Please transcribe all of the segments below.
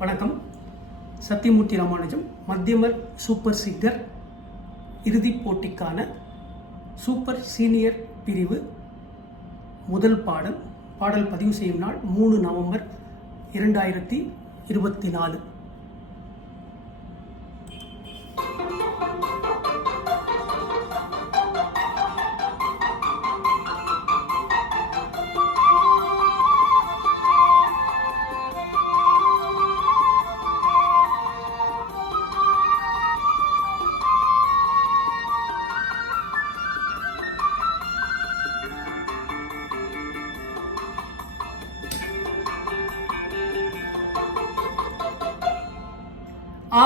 வணக்கம். Sathyamoorthy Ramanujam. மத்தியமர் super singer இறுதிப் போட்டிக்கான சூப்பர் சீனியர் பிரிவு முதல் பாடல் பதிவு செய்யும் நாள் 3 நவம்பர் 2024.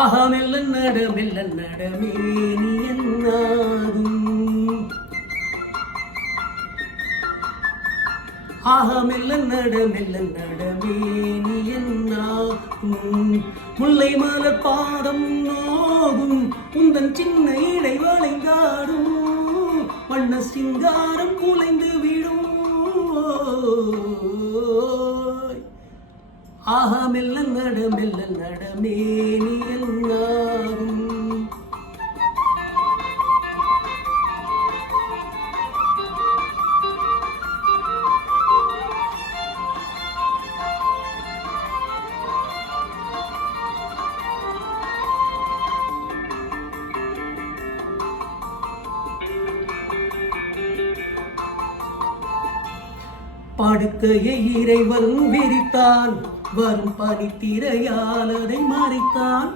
ஆஹா மெல்ல நடமே நீ என்னாகும். ஆஹா மெல்ல நடமே நீ என்னாகும். முல்லை மலர் பாதம் நோகும் உந்தன் சின்ன இடை வளைந்தாடும். வண்ண சிங்காரம் குலைந்து விடும். ஆஹா மெல்ல நடமே நீ என்னாகும். படுக்கையை இறைவன் விரித்தான், வரும் பனித்திரையால் அதை மறைத்தான்.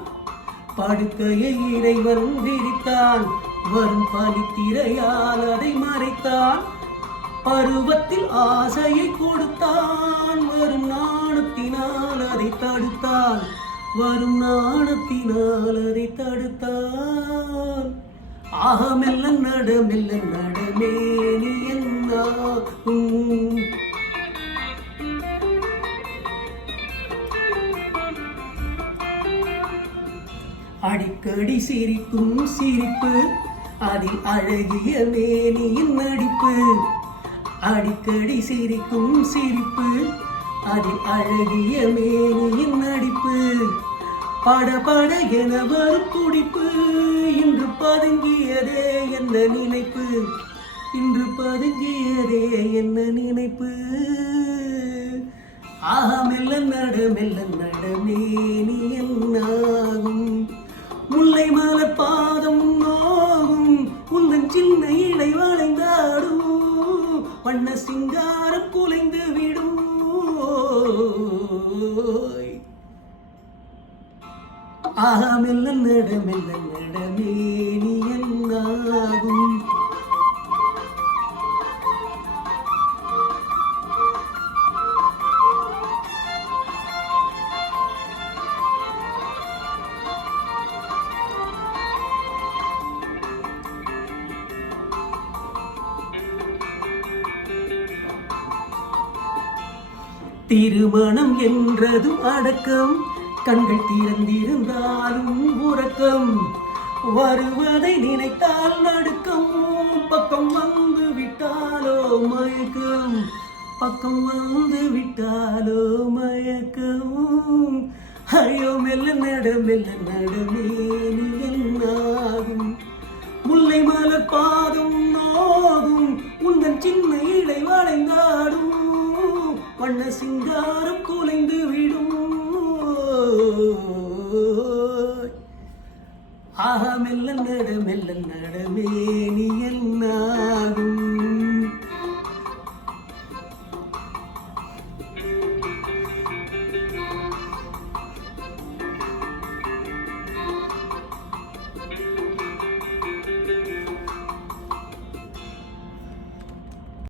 படுக்கையை இறைவன் விரித்தான், வரும் பனித்திரையால் அதை மறைத்தான். பருவத்தில் ஆசையை கொடுத்தான், வரும் நாணத்தினால் அதை தடுத்தான். வரும் நாணத்தினால் அதை தடுத்தான். ஆக மெல்ல நடமே நீ என்னாகும். அடிக்கடி சிரிக்கும் சிரிப்பு, அதில் அழகிய மேனியின் நடிப்பு. அடிக்கடி சிரிக்கும் சிரிப்பு, அதில் அழகிய மேனியின் நடிப்பு. படபட என வரும் துடிப்பு, இன்று பதுங்கியதே என்ன நினைப்பு. இன்று பதுங்கியதே என்ன நினைப்பு. ஆஹா மெல்ல நடமே நீ என்னாகும். முல்லை மலர் பாதம் நோகும் உந்தன் சின்ன இடை வளைந்தாடும். வண்ண சிங்காரம் குலைந்து விடும். ஆஹா மெல்ல நடமே நீ என்னாகும். திருமணம் என்றதும் அடக்கம், கண்கள் திறந்திருந்தாலும் உறக்கம். வருவதை நினைத்தால் நடுக்கம், பக்கம் வந்து விட்டாலோ மயக்கம். பக்கம் வந்து விட்டாலோ மயக்கம். ஐயோ மெல்ல நடமே நீ என்னாகும். முல்லை மலர் பாதம் நோகும் உந்தன் சின்ன இடை வளைந்தாடும். வண்ண சிங்காரம் குலைந்து விடும். ஆஹா மெல்ல நடமே